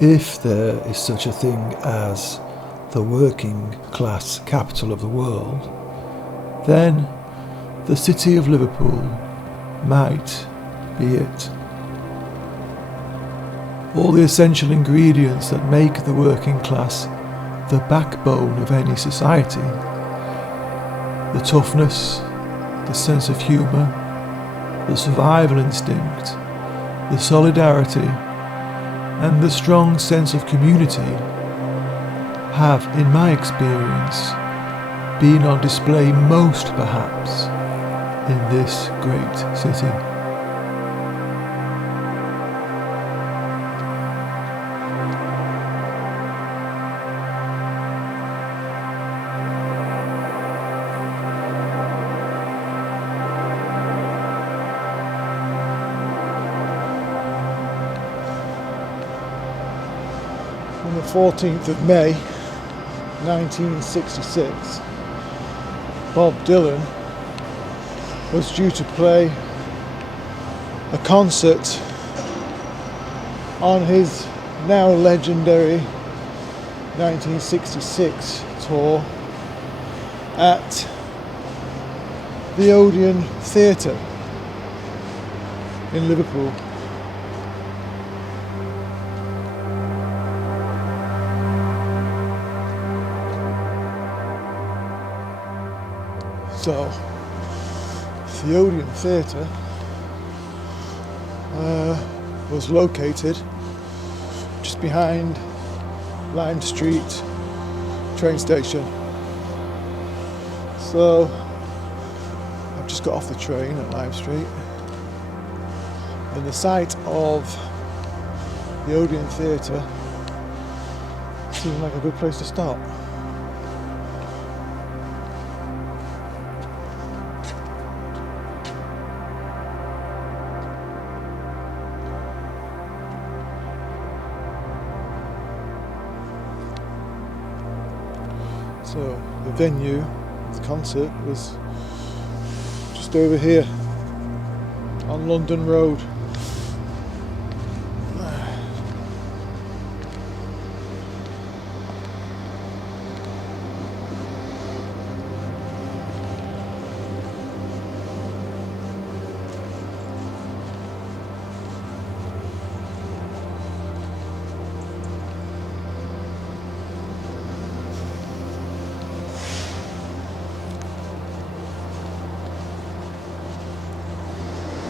If there is such a thing as the working class capital of the world, then the city of Liverpool might be it. All the essential ingredients that make the working class the backbone of any society, the toughness, the sense of humour, the survival instinct, the solidarity, and the strong sense of community have, in my experience, been on display most perhaps in this great city. On the 14th of May 1966, Bob Dylan was due to play a concert on his now legendary 1966 tour at the Odeon Theatre in Liverpool. So, the Odeon Theatre was located just behind Lime Street train station. So, I've just got off the train at Lime Street, and the site of the Odeon Theatre seemed like a good place to start. So the venue, the concert, was just over here on London Road.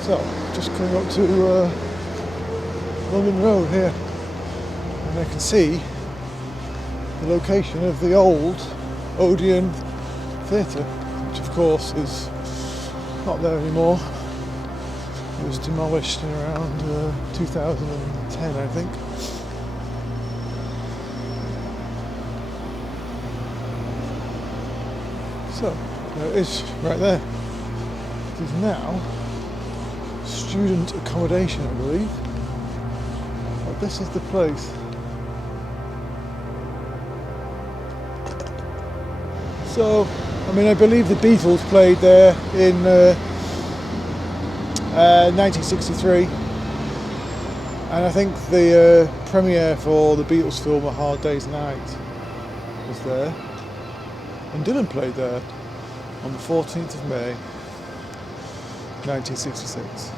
So, just coming up to London Road here, and I can see the location of the old Odeon Theatre, which of course is not there anymore. It was demolished in around 2010, I think. So, there it is, right there. It is now student accommodation, I believe. But this is the place. So, I mean, I believe the Beatles played there in 1963, and I think the premiere for the Beatles film A Hard Day's Night was there, and Dylan played there on the 14th of May 1966.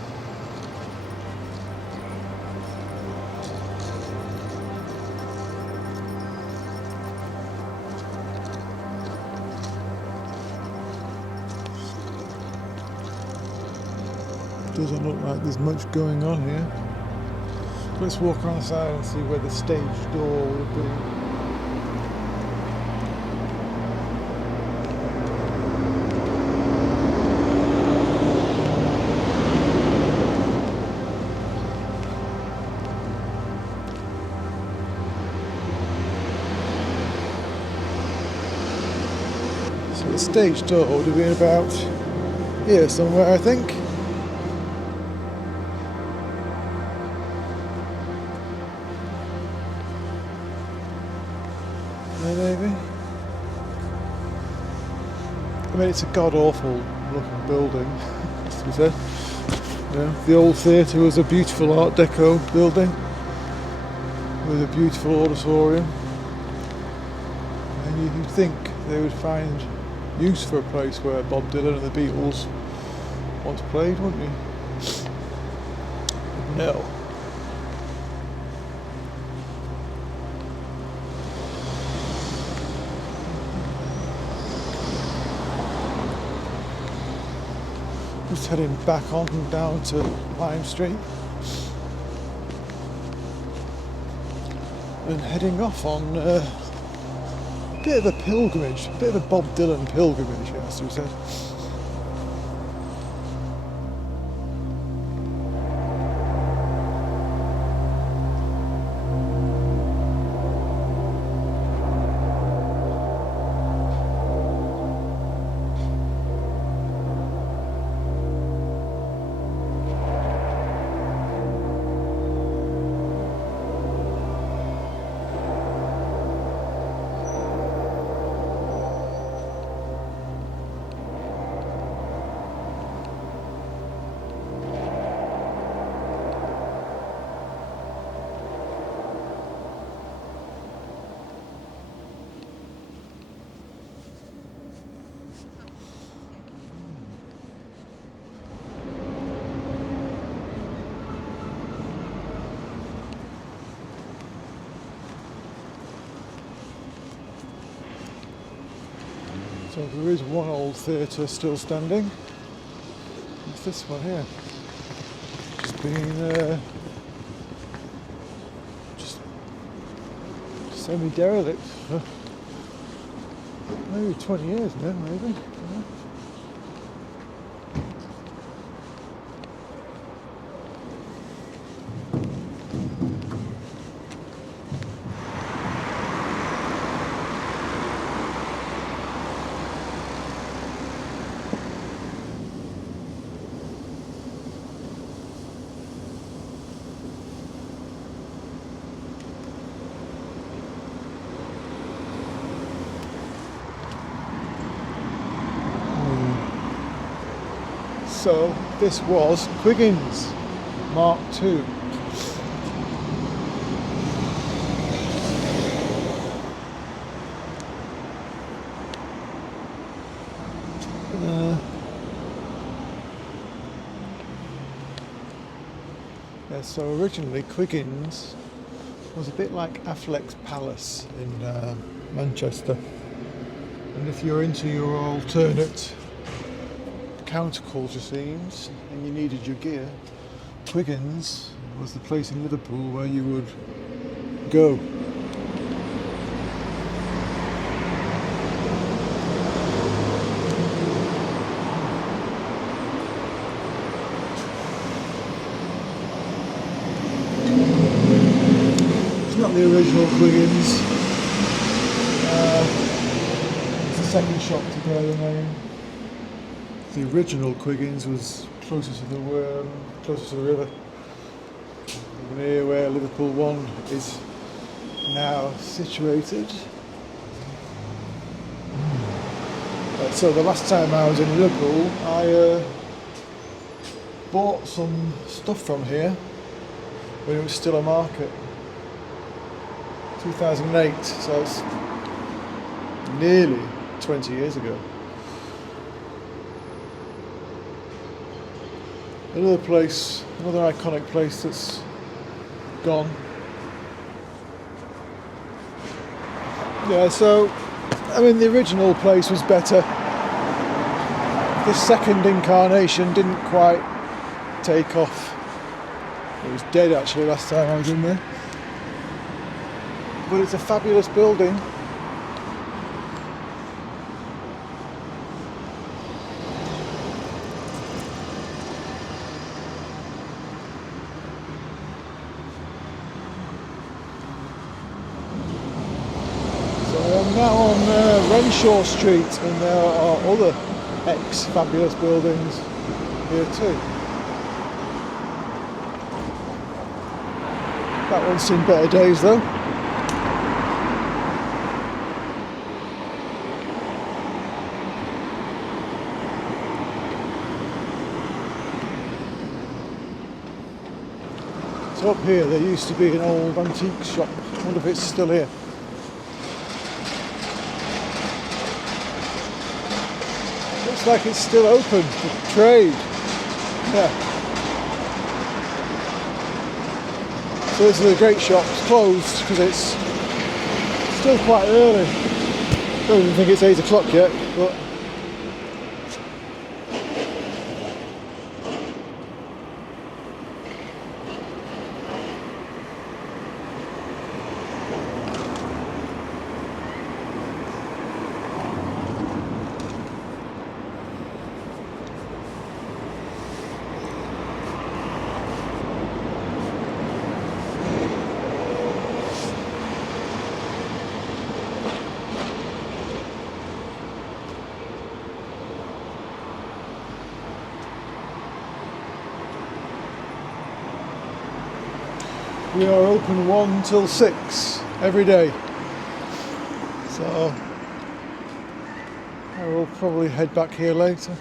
Doesn't look like there's much going on here. Let's walk around the side and see where the stage door would have been. So the stage door would have been about here somewhere, I think. Maybe. I mean, it's a god-awful looking building, to be said. You know, the old theatre was a beautiful Art Deco building with a beautiful auditorium, and you'd think they would find use for a place where Bob Dylan and the Beatles once played, wouldn't you? No. Just heading back on and down to Lime Street and heading off on a bit of a pilgrimage, a bit of a Bob Dylan pilgrimage, it has to be said. So there is one old theatre still standing. It's this one here. Just been just semi-derelict for maybe 20 years now, maybe. Yeah. So this was Quiggins Mark II. Yeah, so originally Quiggins was a bit like Affleck's Palace in Manchester. And if you're into your alternate counterculture scenes and you needed your gear, Quiggins was the place in Liverpool where you would go. It's not the original Quiggins. It's the second shop to bear the name. The original Quiggins was closer to the river, near where Liverpool 1 is now situated. So the last time I was in Liverpool, I bought some stuff from here when it was still a market. 2008, so it's nearly 20 years ago. Another place, another iconic place that's gone. Yeah, so, I mean, the original place was better. The second incarnation didn't quite take off. It was dead actually last time I was in there. But it's a fabulous building. Now on Renshaw Street, and there are other ex-fabulous buildings here too. That one's seen better days though. So up here there used to be an old antique shop. I wonder if it's still here. Looks like it's still open for trade. Yeah. So this is a great shop. It's closed because it's still quite early. Don't even think it's 8 o'clock yet, but we are open 1 till 6 every day. So I will probably head back here later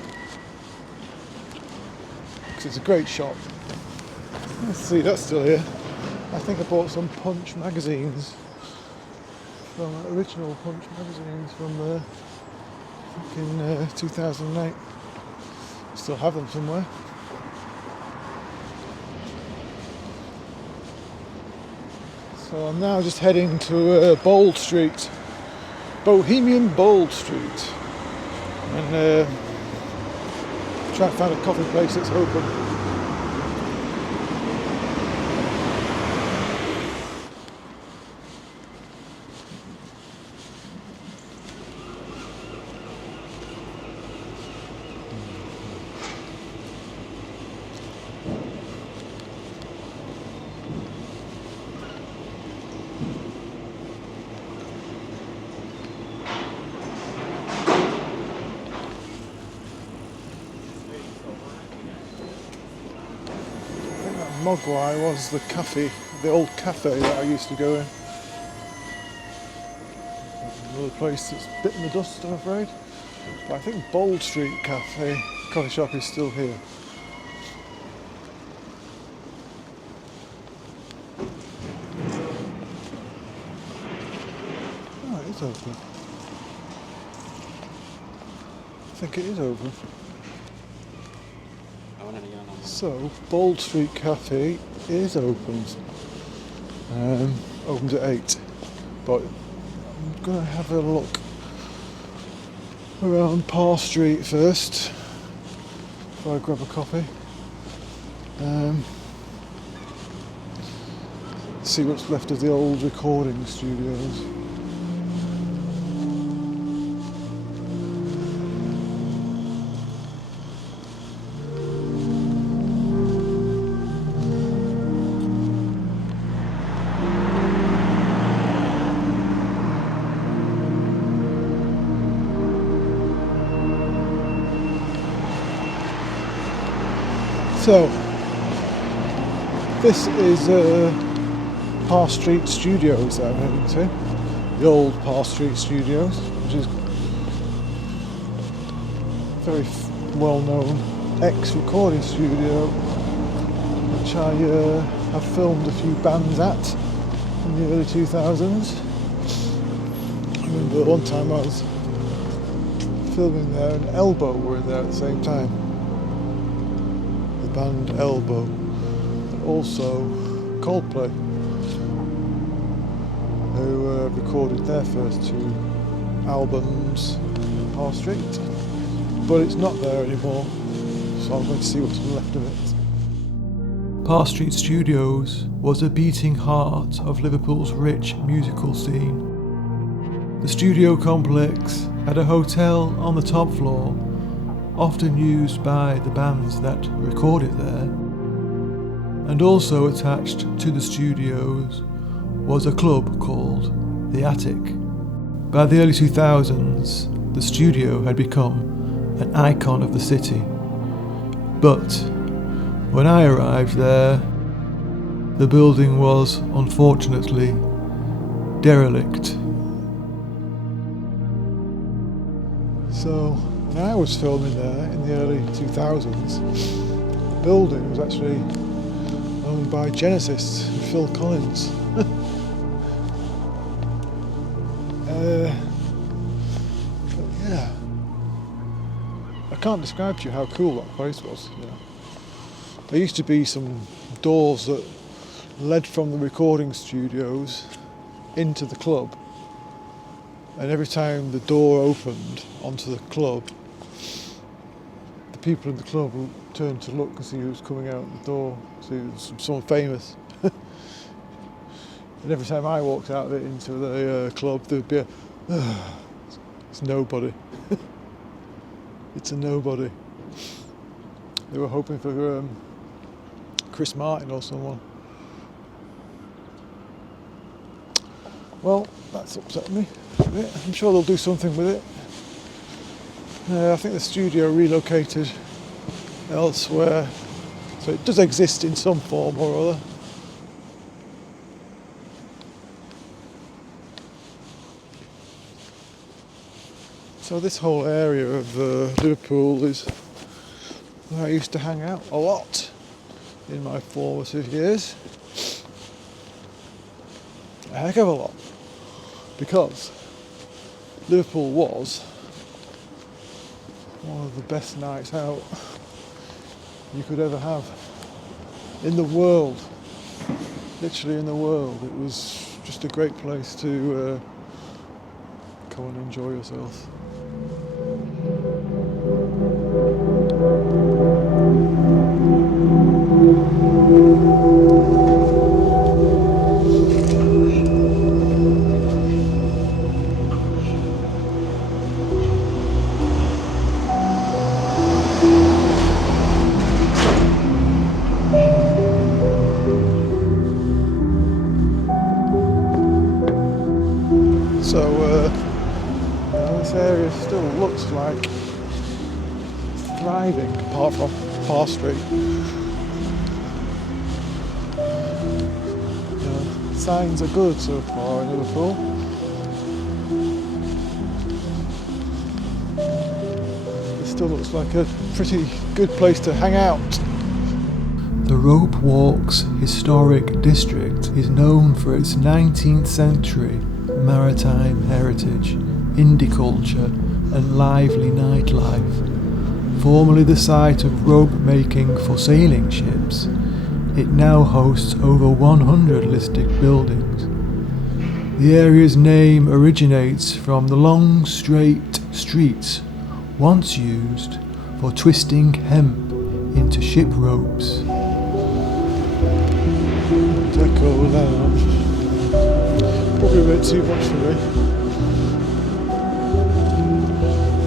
because it's a great shop. Let's see, that's still here. I think I bought some Punch magazines, from original Punch magazines from in 2008. Still have them somewhere. So I'm now just heading to Bold Street, Bohemian Bold Street, and try and find a coffee place that's open. Mogwai was the cafe, the old cafe that I used to go in. Another place that's bitten the dust, I'm afraid. But I think Bold Street coffee shop is still here. Oh, it is open. I think it is open. So, Bold Street Cafe is open. Opens at 8. But I'm going to have a look around Parr Street first before I grab a coffee. See what's left of the old recording studios. So, this is Parr Street Studios that I'm heading to. The old Parr Street Studios, which is a very well-known ex-recording studio, which I have filmed a few bands at in the early 2000s. I remember one time I was filming there and Elbow were there at the same time. Band Elbow, and also Coldplay, who recorded their first 2 albums in Parr Street, but it's not there anymore, so I'm going to see what's left of it. Parr Street Studios was a beating heart of Liverpool's rich musical scene. The studio complex had a hotel on the top floor, often used by the bands that recorded there, and also attached to the studios was a club called The Attic. By the early 2000s, the studio had become an icon of the city, but when I arrived there, the building was unfortunately derelict. So, when I was filming there in the early 2000s, the building was actually owned by Genesis and Phil Collins. But yeah, I can't describe to you how cool that place was. You know. There used to be some doors that led from the recording studios into the club, and every time the door opened onto the club, the people in the club would turn to look and see who was coming out the door, see it was someone famous. And every time I walked out of it into the club, there'd be it's nobody. It's a nobody. They were hoping for Chris Martin or someone. Well, that's upset me a bit. I'm sure they'll do something with it. I think the studio relocated elsewhere, so it does exist in some form or other. So this whole area of Liverpool is where I used to hang out a lot in my formative years. A heck of a lot. Because Liverpool was one of the best nights out you could ever have in the world. Literally in the world. It was just a great place to come and enjoy yourself. This area still looks like thriving, apart from Parr Street. Signs are good so far in Liverpool. It still looks like a pretty good place to hang out. The Rope Walks Historic District is known for its 19th century maritime heritage, indie culture and lively nightlife. Formerly the site of rope making for sailing ships, it now hosts over 100 listed buildings. The area's name originates from the long straight streets once used for twisting hemp into ship ropes. Deco Lounge. Probably a bit too much for me.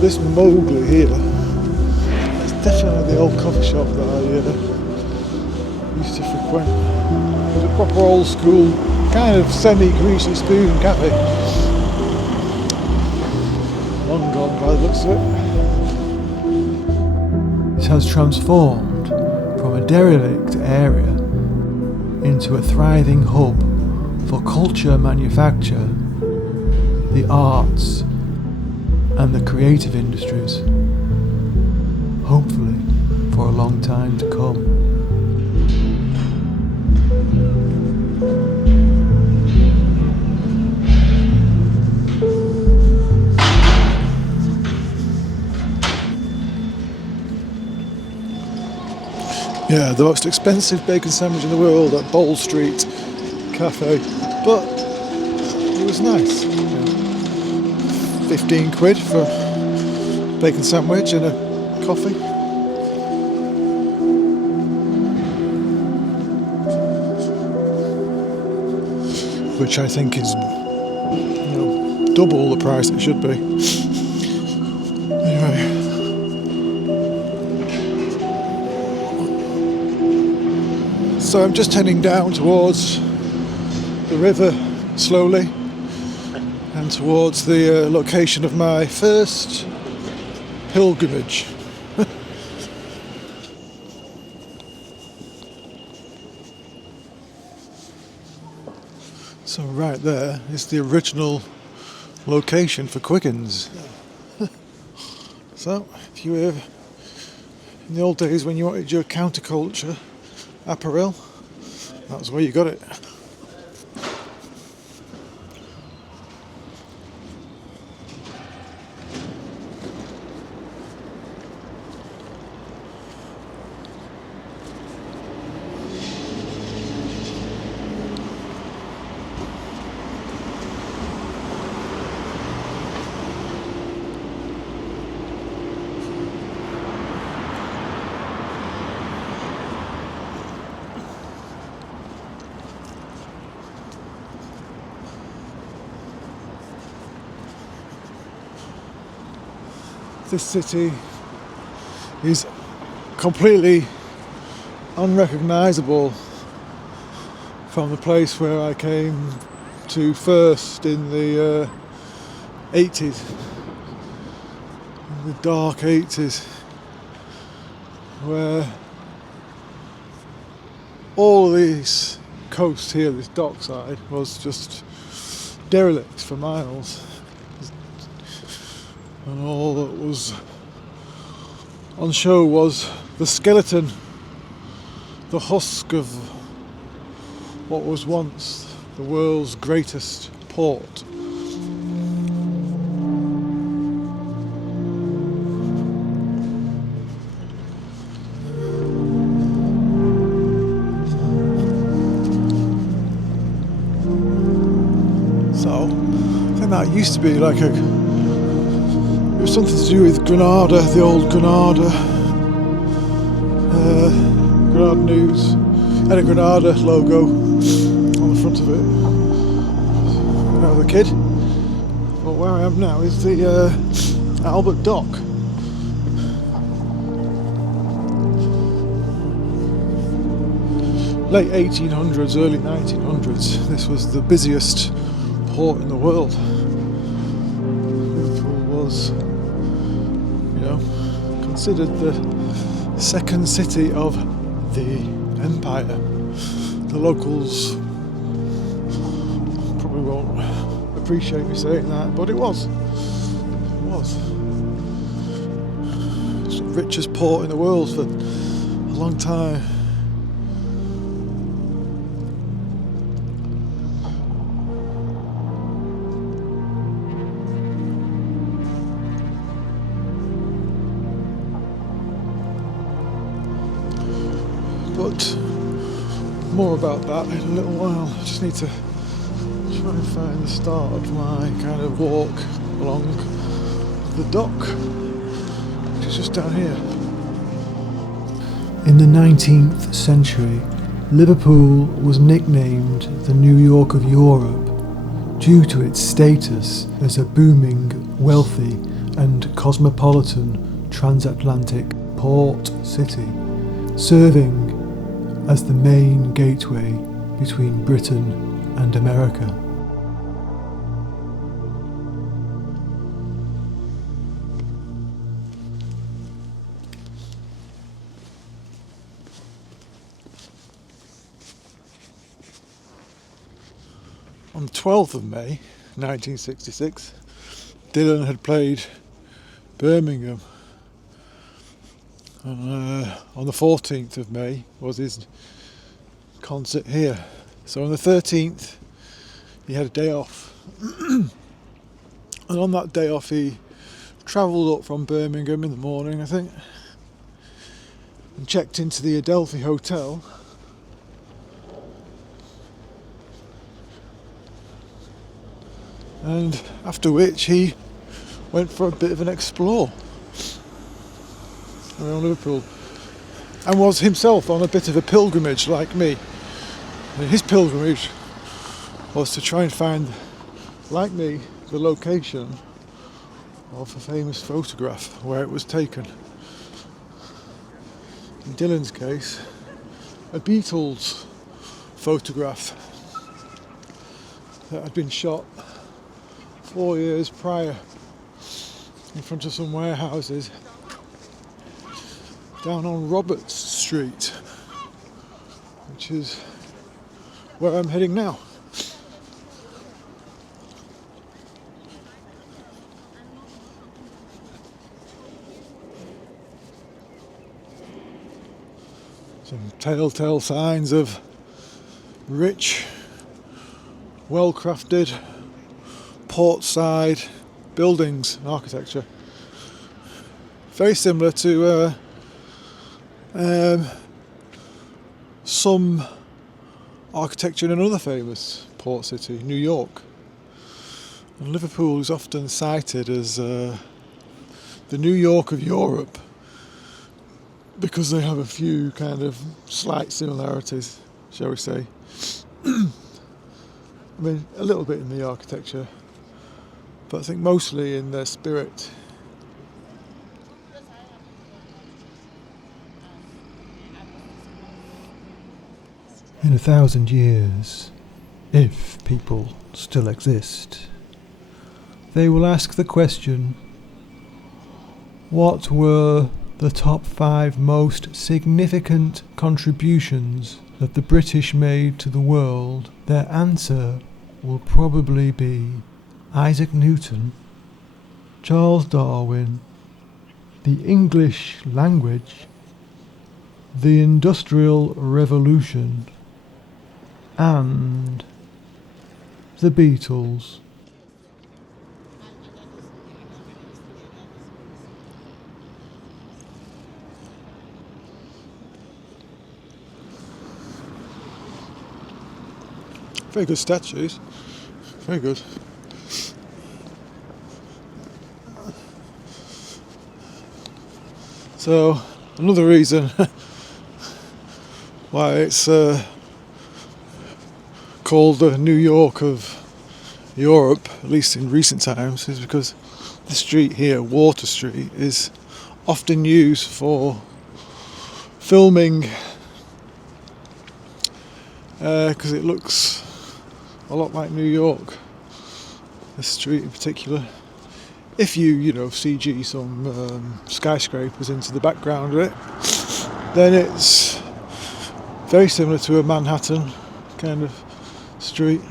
This Mowgli here, it's definitely the old coffee shop that I used to frequent. It's a proper old school, kind of semi-greasy spoon cafe. Long gone by the looks of it. It has transformed from a derelict area into a thriving hub for culture manufacture, the arts and the creative industries, hopefully for a long time to come. Yeah, the most expensive bacon sandwich in the world at Bowl Street Cafe, but it was nice. 15 quid for a bacon sandwich and a coffee. Which I think is, double the price it should be. Anyway. So I'm just heading down towards the river slowly and towards the location of my first pilgrimage. So right there is the original location for Quiggins. So if you were in the old days when you wanted your counterculture apparel, That's where you got it. This city is completely unrecognisable from the place where I came to first in the 80s, in the dark 80s, where all of this coast here, this dockside, was just derelict for miles. And all that was on show was the skeleton, the husk of what was once the world's greatest port. So, I think that used to be like it was something to do with Granada, the old Granada News. Had a Granada logo on the front of it when I was a kid. But where I am now is the Albert Dock. Late 1800s, early 1900s, this was the busiest port in the world. Liverpool was, considered the second city of the empire. The locals probably won't appreciate me saying that, but it was. It was. It's the richest port in the world for a long time. But more about that in a little while. I just need to try and find the start of my kind of walk along the dock, which is just down here. In the 19th century, Liverpool was nicknamed the New York of Europe due to its status as a booming, wealthy and cosmopolitan transatlantic port city, serving as the main gateway between Britain and America. On the 12th of May 1966, Dylan had played Birmingham. And on the 14th of May was his concert here. So on the 13th he had a day off. And on that day off he travelled up from Birmingham in the morning, I think, and checked into the Adelphi Hotel. And after which he went for a bit of an explore around Liverpool, and was himself on a bit of a pilgrimage like me. And his pilgrimage was to try and find, like me, the location of a famous photograph where it was taken. In Dylan's case, a Beatles photograph that had been shot 4 years prior in front of some warehouses down on Roberts Street, which is where I'm heading now. Some telltale signs of rich, well-crafted, port-side buildings and architecture. Very similar to some architecture in another famous port city, New York. And Liverpool is often cited as the New York of Europe because they have a few kind of slight similarities, shall we say. I mean, a little bit in the architecture, but I think mostly in their spirit. In 1,000 years, if people still exist, they will ask the question, what were the top 5 most significant contributions that the British made to the world? Their answer will probably be Isaac Newton, Charles Darwin, the English language, the Industrial Revolution, and the Beatles. Very good statues. Very good. So, another reason why it's called the New York of Europe, at least in recent times, is because the street here, Water Street, is often used for filming because it looks a lot like New York, this street in particular. If you CG some skyscrapers into the background of it, then it's very similar to a Manhattan kind of street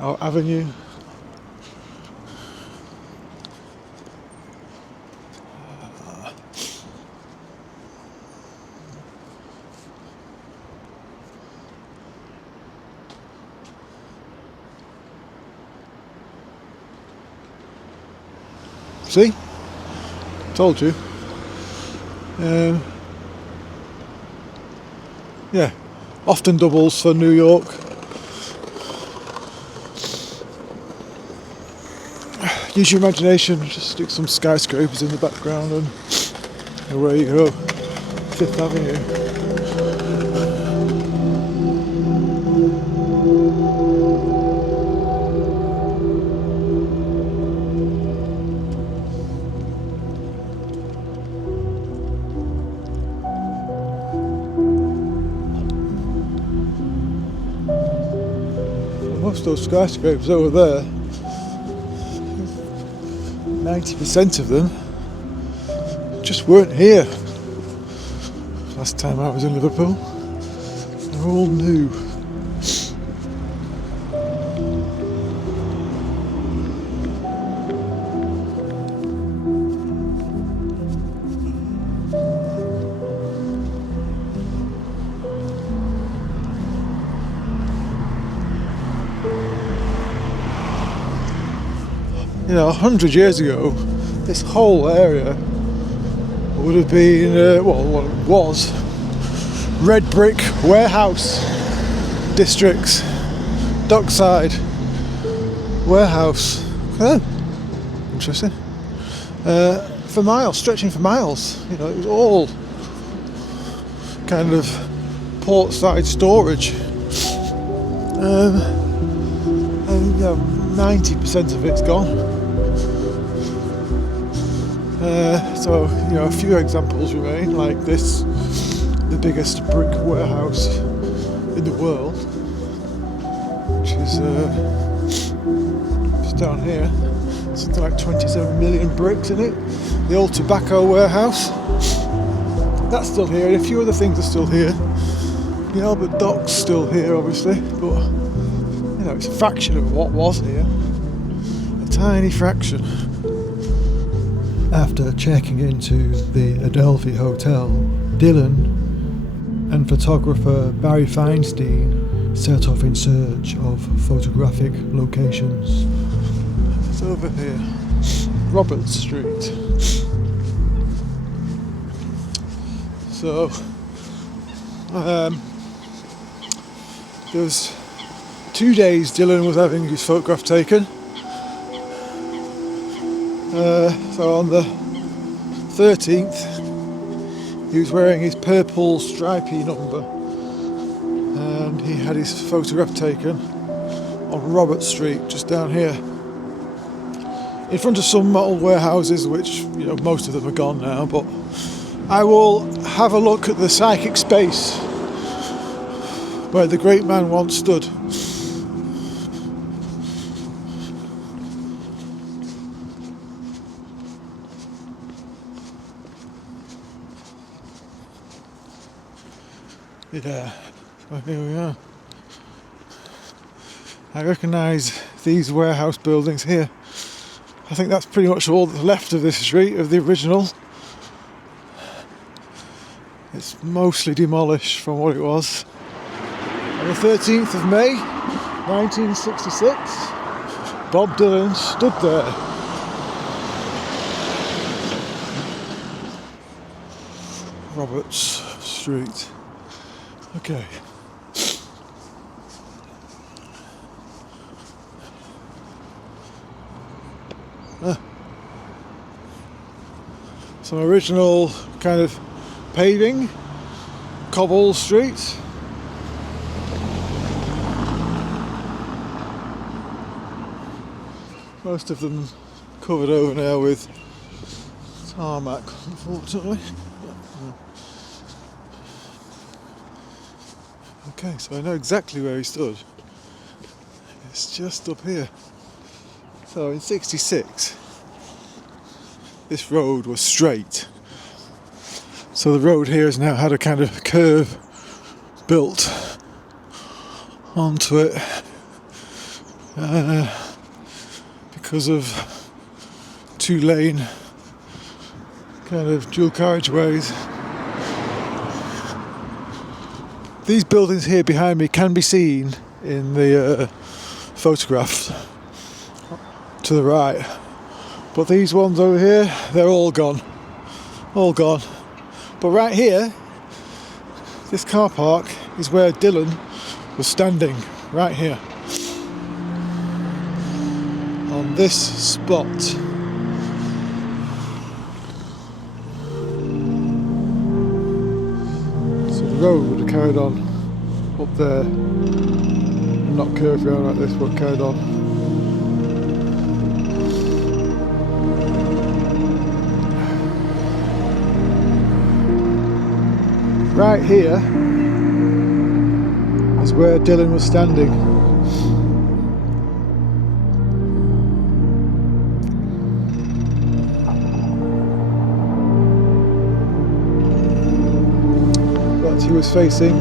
or avenue. See? Told you. Yeah, often doubles for New York. Use your imagination, just stick some skyscrapers in the background and away you go. Fifth Avenue. Most of those skyscrapers over there, 90% of them just weren't here last time I was in Liverpool. They're all new. You know, 100 years ago, this whole area would have been, what it was, red brick warehouse districts, dockside warehouse. Oh, interesting. For miles, stretching for miles. You know, it was all kind of port-side storage. And 90% of it's gone. So, a few examples remain, like this, the biggest brick warehouse in the world, which is just down here, something like 27 million bricks in it. The old tobacco warehouse, that's still here, and a few other things are still here. The Albert Dock's still here, obviously, but it's a fraction of what was here, a tiny fraction. After checking into the Adelphi Hotel, Dylan and photographer Barry Feinstein set off in search of photographic locations. It's over here, Robert Street. So, there was 2 days Dylan was having his photograph taken. So on the 13th, he was wearing his purple stripy number, and he had his photograph taken on Robert Street, just down here, in front of some old warehouses, which, you know, most of them are gone now. But I will have a look at the psychic space where the great man once stood. Yeah, so here we are. I recognise these warehouse buildings here. I think that's pretty much all that's left of this street, of the original. It's mostly demolished from what it was. On the 13th of May, 1966, Bob Dylan stood there. Roberts Street. Okay. Some original kind of paving, cobble streets. Most of them covered over now with tarmac, unfortunately. Okay, so I know exactly where he stood. It's just up here. So in '66, this road was straight. So the road here has now had a kind of curve built onto it because of 2-lane kind of dual carriageways. These buildings here behind me can be seen in the photograph to the right, but these ones over here, they're all gone. But right here, this car park is where Dylan was standing, right here, on this spot. So the road would have carried on up there, and not curved around like this, but carried on. Right here is where Dylan was standing. But he was facing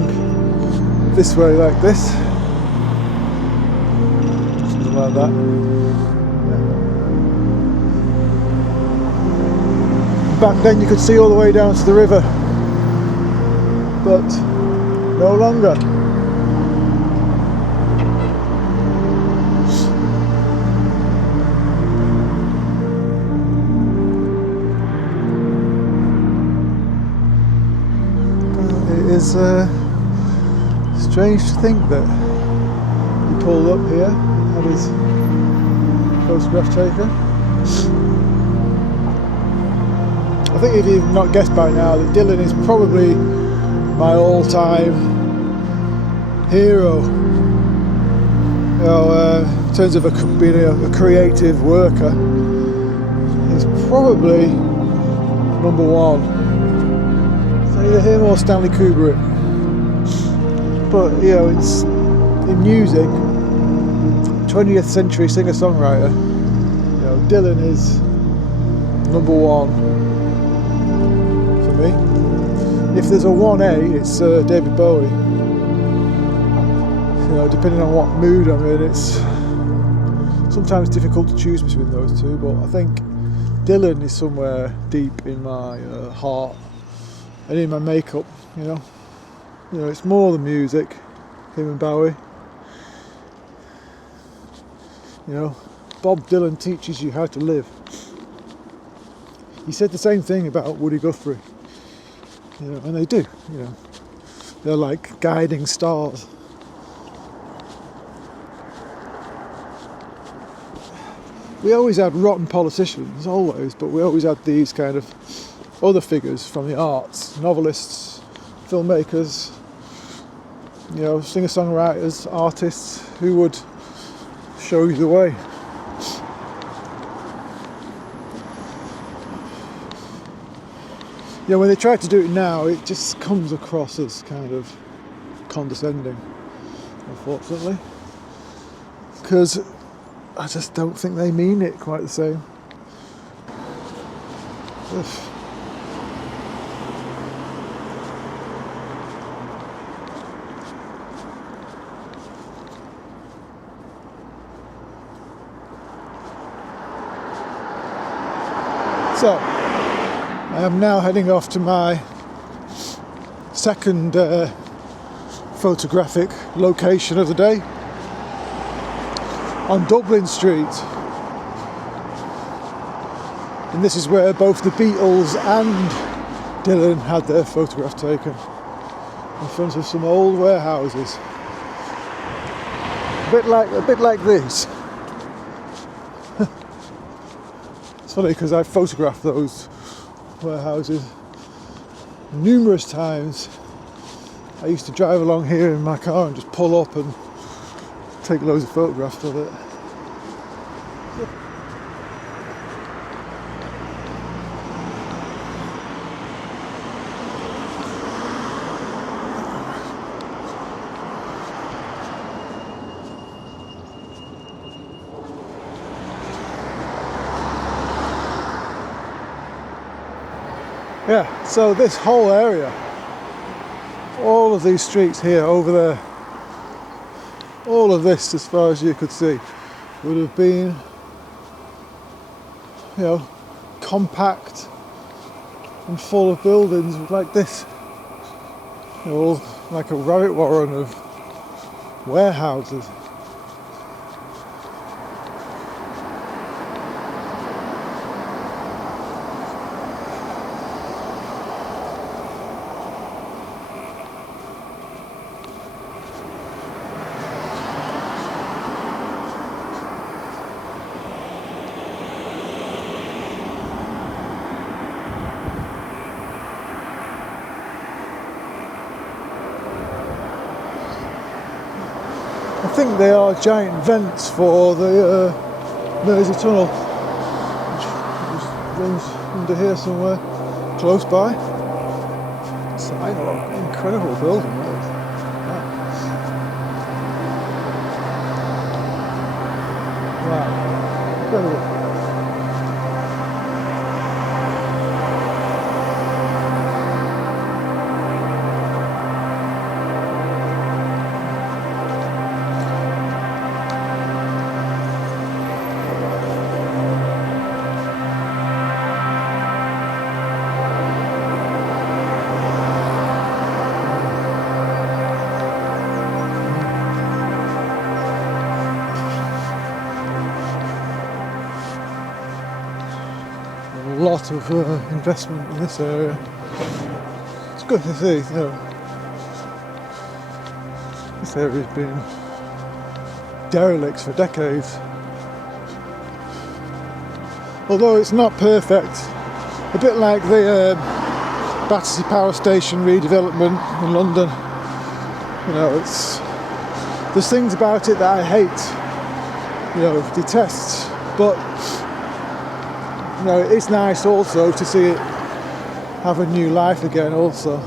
this way, like this. Something like that. Yeah. Back then you could see all the way down to the river, but no longer. It is strange to think that he pulled up here and had his photograph taken. I think if you've not guessed by now that Dylan is probably my all-time hero. You know, in terms of being a creative worker, he's probably number one. So either him or Stanley Kubrick. But you know, it's in music, 20th century singer-songwriter. You know, Dylan is number one for me. If there's a 1A, it's David Bowie. You know, depending on what mood I'm in, it's sometimes difficult to choose between those two. But I think Dylan is somewhere deep in my heart and in my makeup. You know, it's more the music. him and Bowie. You know, Bob Dylan teaches you how to live. He said the same thing about Woody Guthrie. You know, and they do, you know. They're like guiding stars. We always had rotten politicians, always, but we always had these kind of other figures from the arts, novelists, filmmakers, you know, singer-songwriters, artists, who would show you the way. Yeah, when they try to do it now, it just comes across as kind of condescending, unfortunately. Because I just don't think they mean it quite the same. Ugh. So, I am now heading off to my second photographic location of the day on Dublin Street. And this is where both the Beatles and Dylan had their photograph taken, in front of some old warehouses. A bit like this. It's funny because I've photographed those warehouses numerous times. I used to drive along here in my car and just pull up and take loads of photographs of it. Yeah, so this whole area, all of these streets here, over there, all of this, as far as you could see, would have been, you know, compact and full of buildings like this. You know, all like a rabbit warren of warehouses. I think they are giant vents for the Mersey Tunnel, which runs under here somewhere, close by. It's an incredible building, that is. Wow, incredible. A lot of investment in this area. It's good to see, you know. This area's been derelict for decades. Although it's not perfect, a bit like the Battersea Power Station redevelopment in London. You know, there's things about it that I hate, you know, detest, but you know, it's nice also to see it have a new life again also.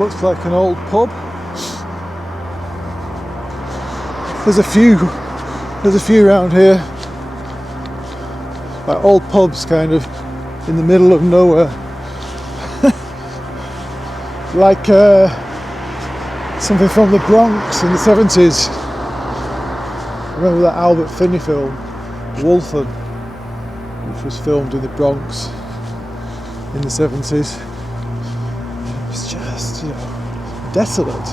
looks like an old pub. There's a few around here, like old pubs kind of in the middle of nowhere. Like something from the Bronx in the 70s. Remember that Albert Finney film, Wolfen, which was filmed in the Bronx in the 70s. It was just, desolate.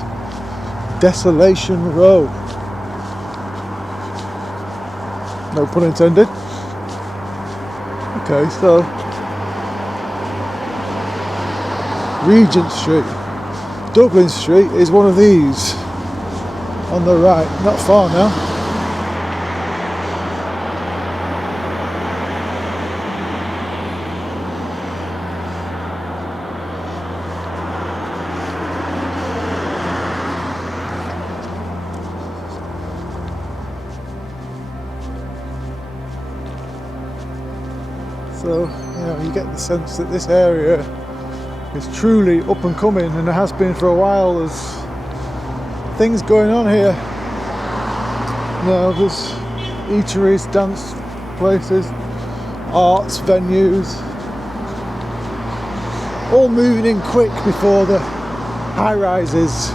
Desolation Row. No pun intended. Okay, so Regent Street. Dublin Street is one of these on the right, not far now. So, you get the sense that this area is truly up and coming, and it has been for a while. There's things going on here. There's eateries, dance places, arts venues, all moving in quick before the high rises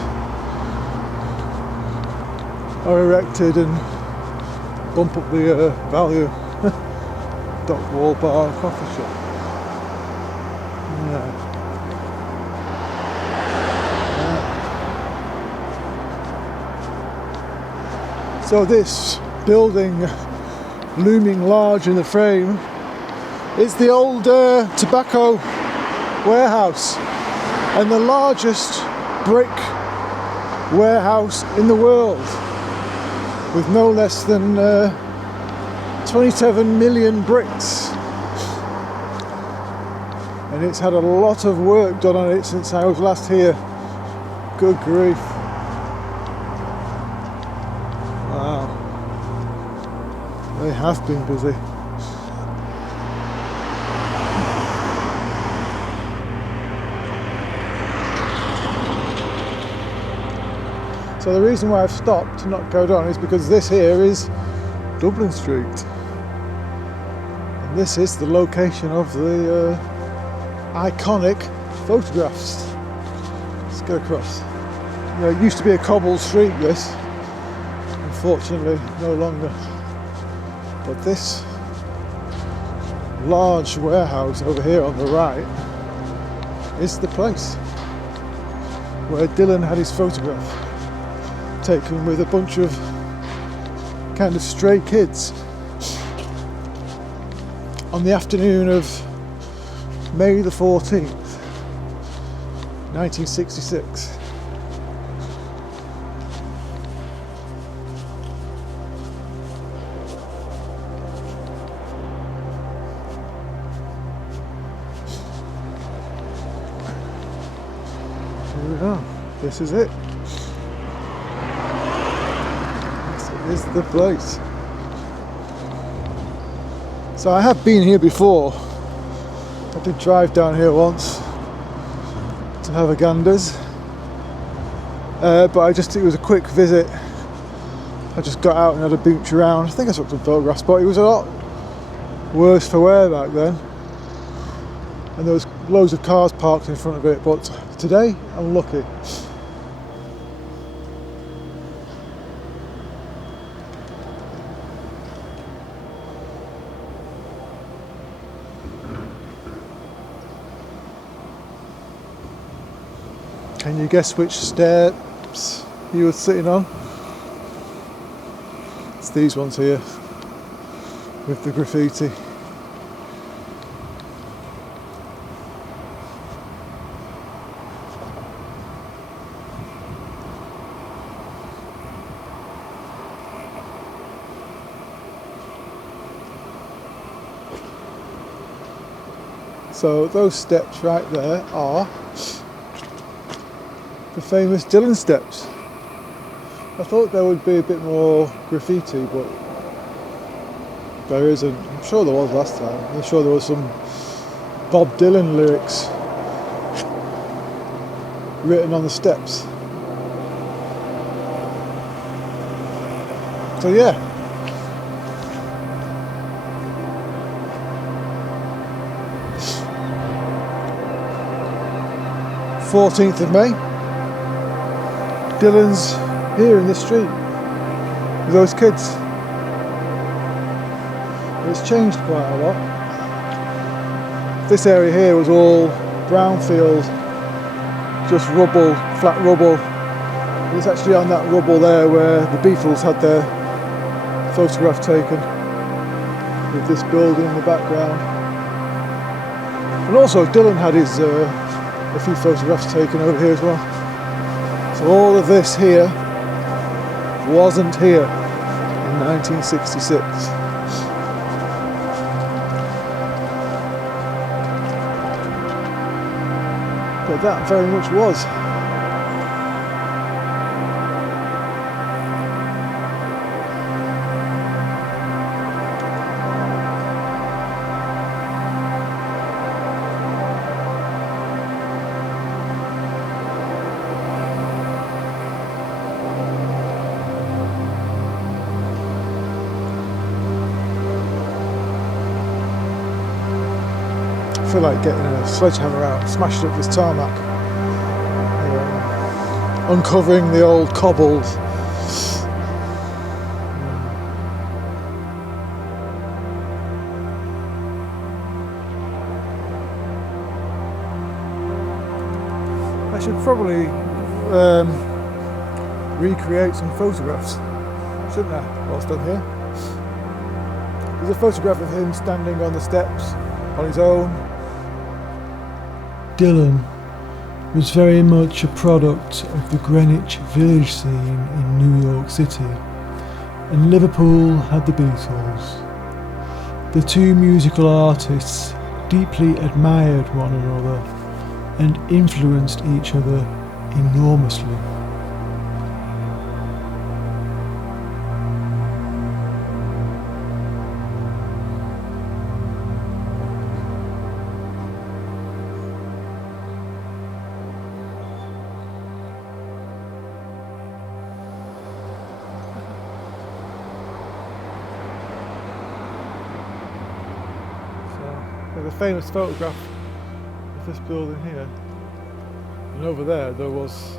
are erected and bump up the value. Dock Wall Bar coffee shop. So this building, looming large in the frame, is the old tobacco warehouse, and the largest brick warehouse in the world, with no less than 27 million bricks. And it's had a lot of work done on it since I was last here. Good grief. Wow. They have been busy. So the reason why I've stopped to not go down is because this here is Dublin Street. And this is the location of the iconic photographs. Let's go across. It used to be a cobbled street, this. Unfortunately, no longer. But this large warehouse over here on the right is the place where Dylan had his photograph taken with a bunch of kind of stray kids on the afternoon of May the 14th, 1966. Here we are. This is it. This is the place. So I have been here before. I did drive down here once to have a ganders, but it was a quick visit. I just got out and had a booch around. I think I took some photographs, but it was a lot worse for wear back then, and there was loads of cars parked in front of it, but today I'm lucky. Can you guess which steps he was sitting on? It's these ones here with the graffiti. So those steps right there are the famous Dylan steps. I thought there would be a bit more graffiti, but there isn't. I'm sure there was last time. I'm sure there was some Bob Dylan lyrics. written on the steps. So yeah. "14th of May. Dylan's here in this street with those kids. It's changed quite a lot. This area here was all brownfield, just rubble, flat rubble. And it's actually on that rubble there where the Beatles had their photograph taken, with this building in the background. And also Dylan had his a few photographs taken over here as well. So all of this here wasn't here in 1966. But that very much was. I feel like getting a sledgehammer out and smashing up this tarmac, uncovering the old cobbles. I should probably recreate some photographs, shouldn't I, whilst I'm here? There's a photograph of him standing on the steps on his own. Dylan was very much a product of the Greenwich Village scene in New York City, and Liverpool had the Beatles. The two musical artists deeply admired one another and influenced each other enormously. There's a famous photograph of this building here, and over there was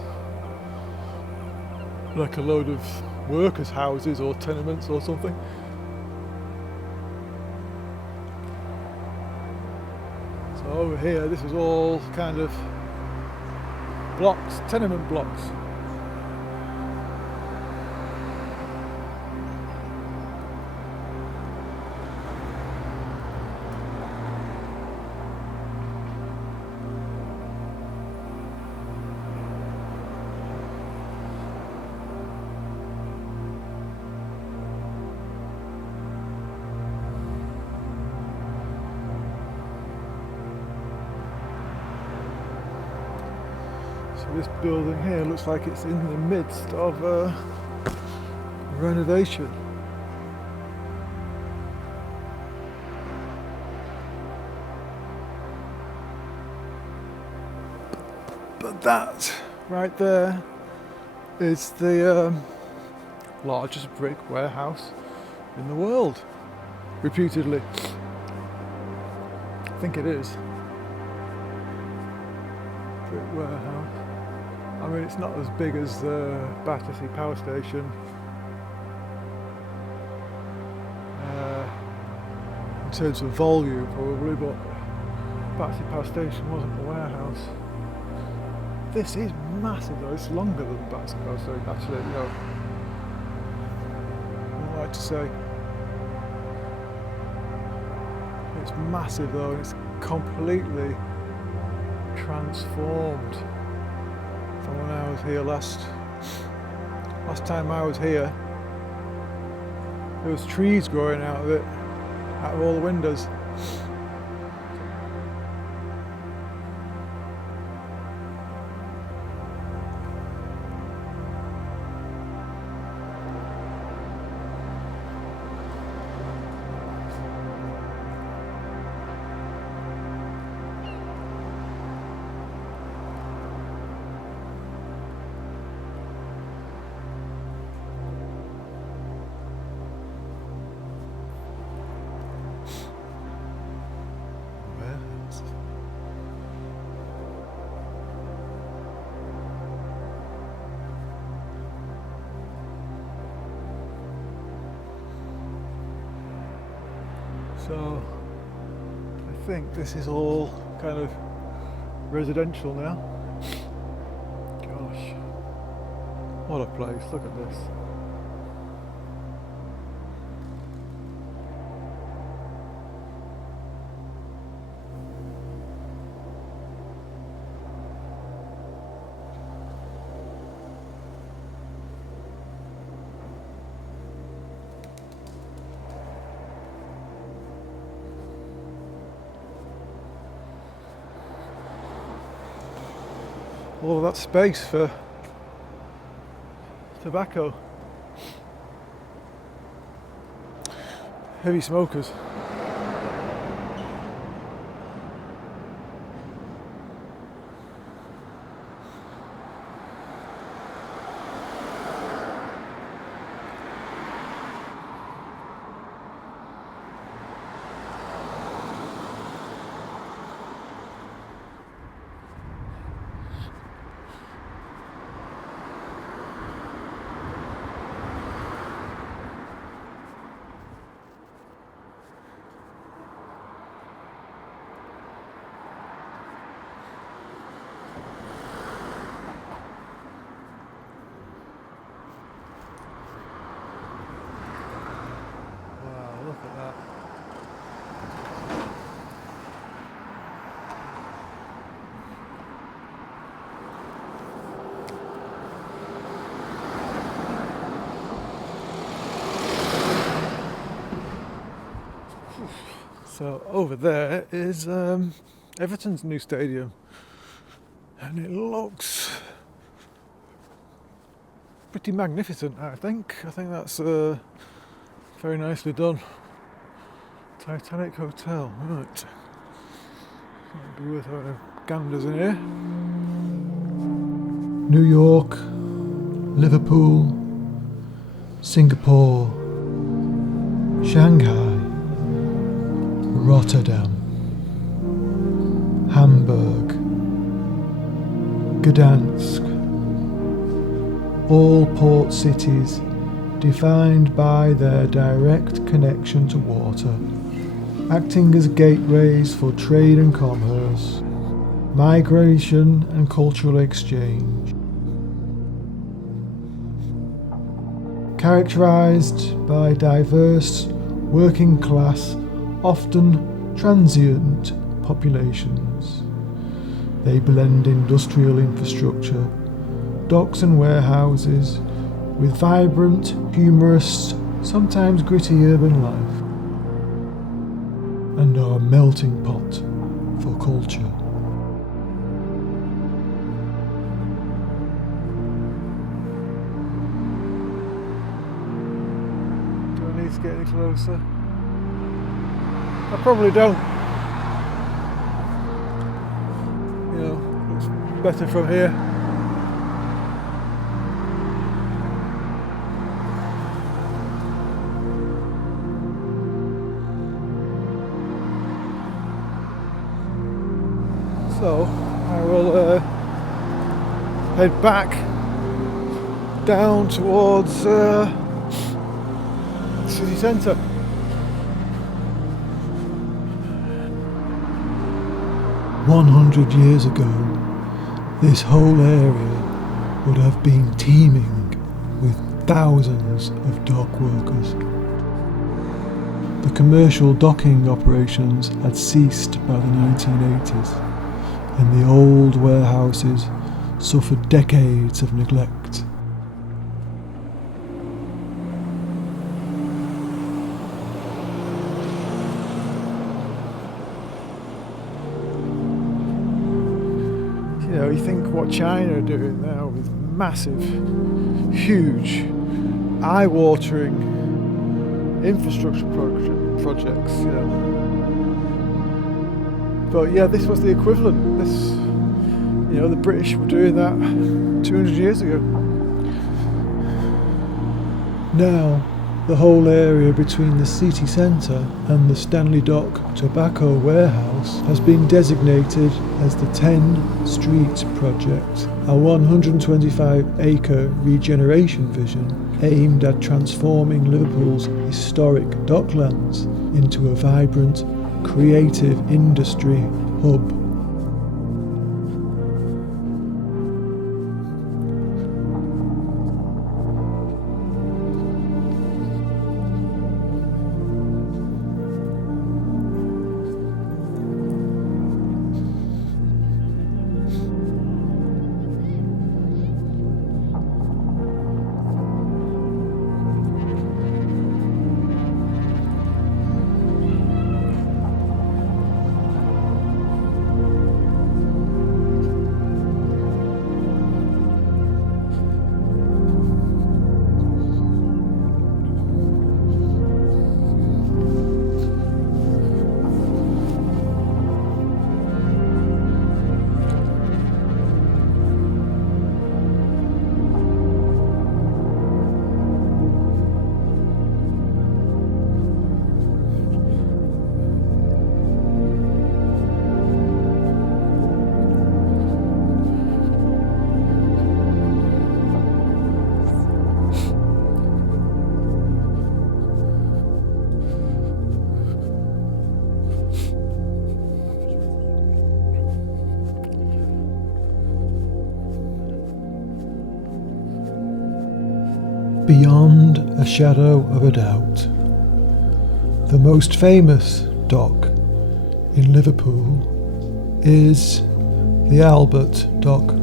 like a load of workers' houses or tenements or something. So over here, this was all kind of blocks, tenement blocks. So this building here looks like it's in the midst of renovation. But that right there is the largest brick warehouse in the world, reputedly. I think it is. Brick warehouse. I mean, it's not as big as the Battersea Power Station. In terms of volume, probably, but Battersea Power Station wasn't a warehouse. This is massive though, it's longer than Battersea Power Station, actually, you know. I'd like to say. It's massive though, and it's completely transformed from when I was here last time I was here. There was trees growing out of it, out of all the windows. So I think this is all kind of residential now. Gosh, what a place, look at this. All of that space for tobacco. Heavy smokers. Look at that. So over there is Everton's new stadium, and it looks pretty magnificent. I think that's very nicely done. Titanic Hotel, right. Might be worth having a ganders in here. New York, Liverpool, Singapore, Shanghai, Rotterdam, Hamburg, Gdansk, all port cities defined by their direct connection to water, acting as gateways for trade and commerce, migration and cultural exchange. Characterized by diverse, working class, often transient populations, they blend industrial infrastructure, docks and warehouses, with vibrant, humorous, sometimes gritty urban life, and are a melting pot for culture. Do I need to get any closer? I probably don't. You know, looks better from here. So I will head back down towards city centre. "100 years ago, this whole area would have been teeming with thousands of dock workers. The commercial docking operations had ceased by the 1980s, and the old warehouses suffered decades of neglect. You know, you think what China are doing now with massive, huge, eye-watering infrastructure projects, you know. But yeah, this was the equivalent. This, you know, the British were doing that 200 years ago. Now, the whole area between the city centre and the Stanley Dock Tobacco Warehouse has been designated as the 10 Streets Project, a 125-acre regeneration vision aimed at transforming Liverpool's historic docklands into a vibrant, creative industry hub. Beyond a shadow of a doubt, the most famous dock in Liverpool is the Albert Dock.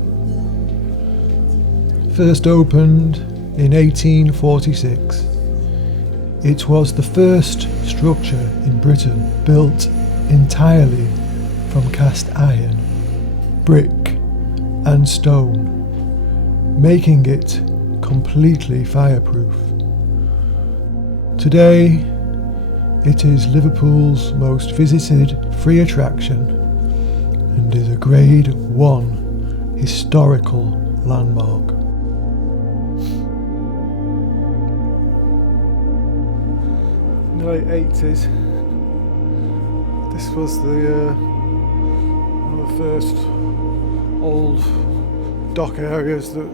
First opened in 1846, it was the first structure in Britain built entirely from cast iron, brick and stone, making it completely fireproof. Today, it is Liverpool's most visited free attraction and is a Grade 1 historical landmark. In the late 80s, this was one of the first old dock areas that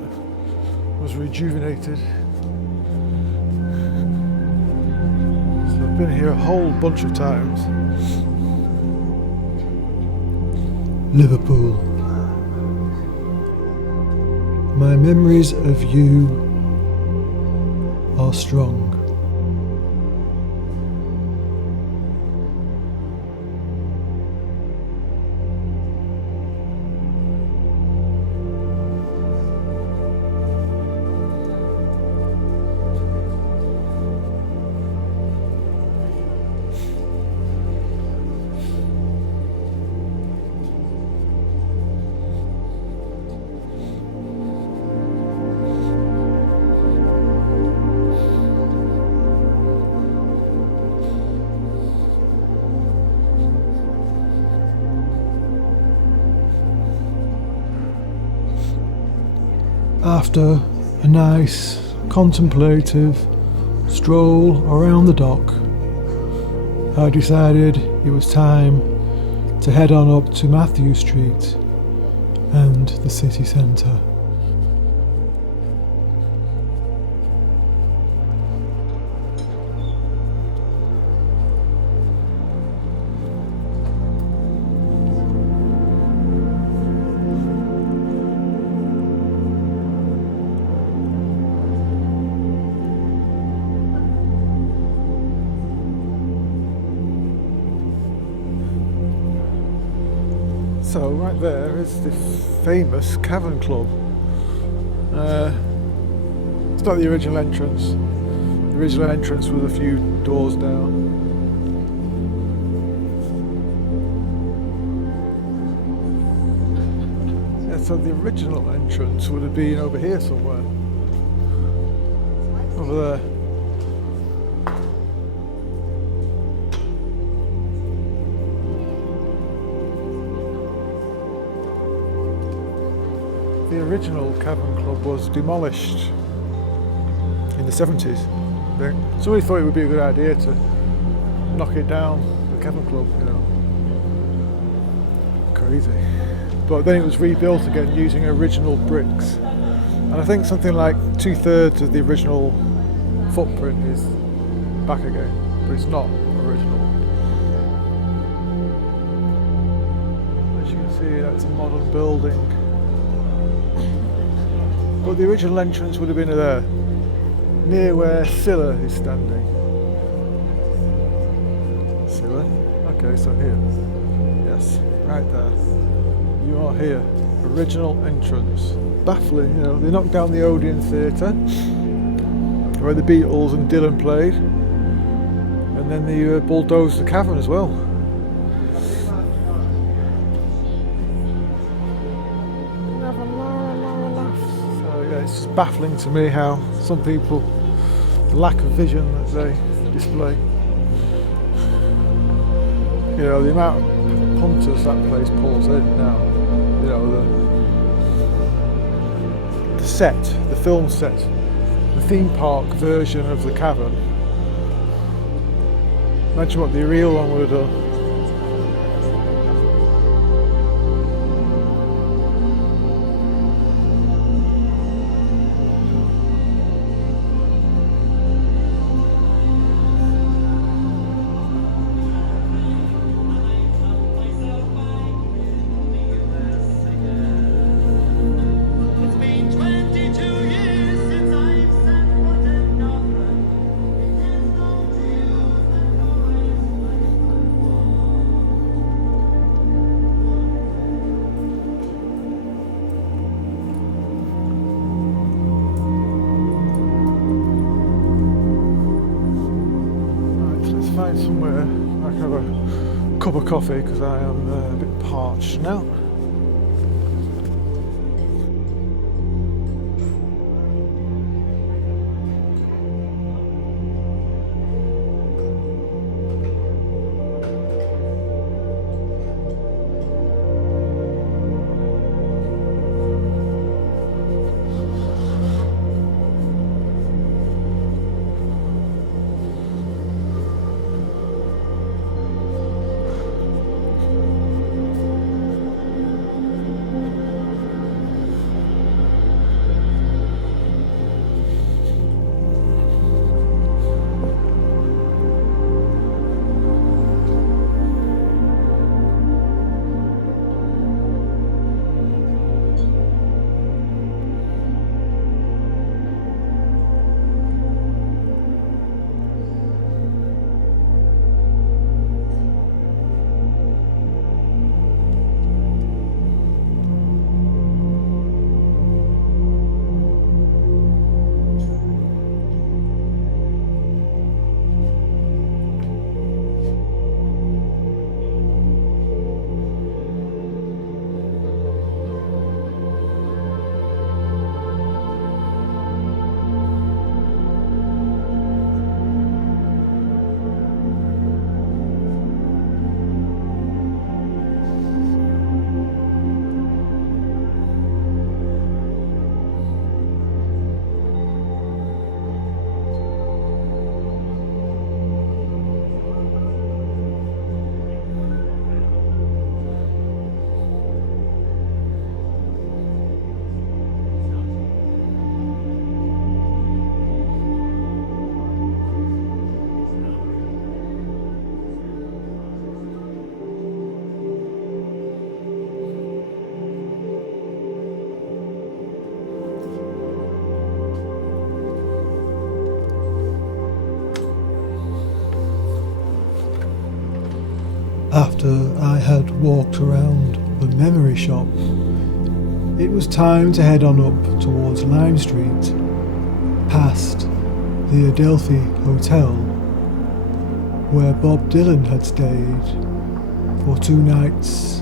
was rejuvenated. So I've been here a whole bunch of times. Liverpool. My memories of you are strong. After a nice, contemplative stroll around the dock, I decided it was time to head on up to Matthew Street and the city centre. So right there is the famous Cavern Club. It's not the original entrance. The original entrance was a few doors down. Yeah, so the original entrance would have been over here somewhere. Over there. The original Cavern Club was demolished in the 70s. Somebody thought it would be a good idea to knock it down, the Cavern Club, you know. Crazy. But then it was rebuilt again using original bricks. And I think something like 2/3 of the original footprint is back again, but it's not original. see that's a modern building. But the original entrance would have been there, near where Scylla is standing. Scylla? Okay, so here. Yes, right there. You are here. Original entrance. Baffling, you know, they knocked down the Odeon Theatre, where the Beatles and Dylan played, and then they bulldozed the cavern as well. It's just baffling to me how some people, the lack of vision that they display. You know, the amount of punters that place pulls in now. You know, the set, the film set, the theme park version of the cavern. Imagine what the real one would have done. Find somewhere I can have a cup of coffee because I am a bit parched now. After I had walked around the memory shop, it was time to head on up towards Lime Street, past the Adelphi Hotel, where Bob Dylan had stayed for 2 nights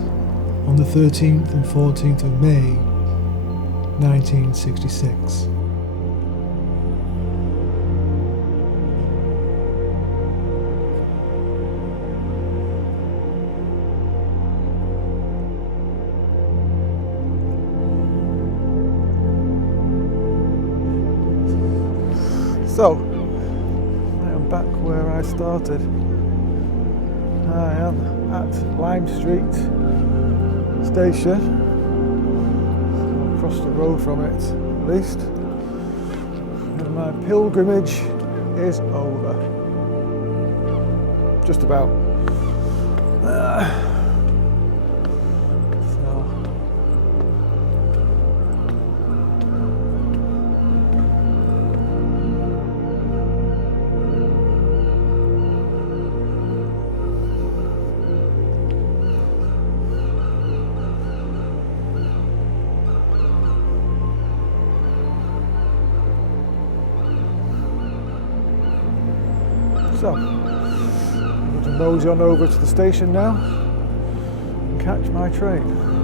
on the 13th and 14th of May 1966. So, I am back where I started. I am at Lime Street station, across the road from it at least, and my pilgrimage is over. Just about. So, So, I'm going to nose on over to the station now and catch my train.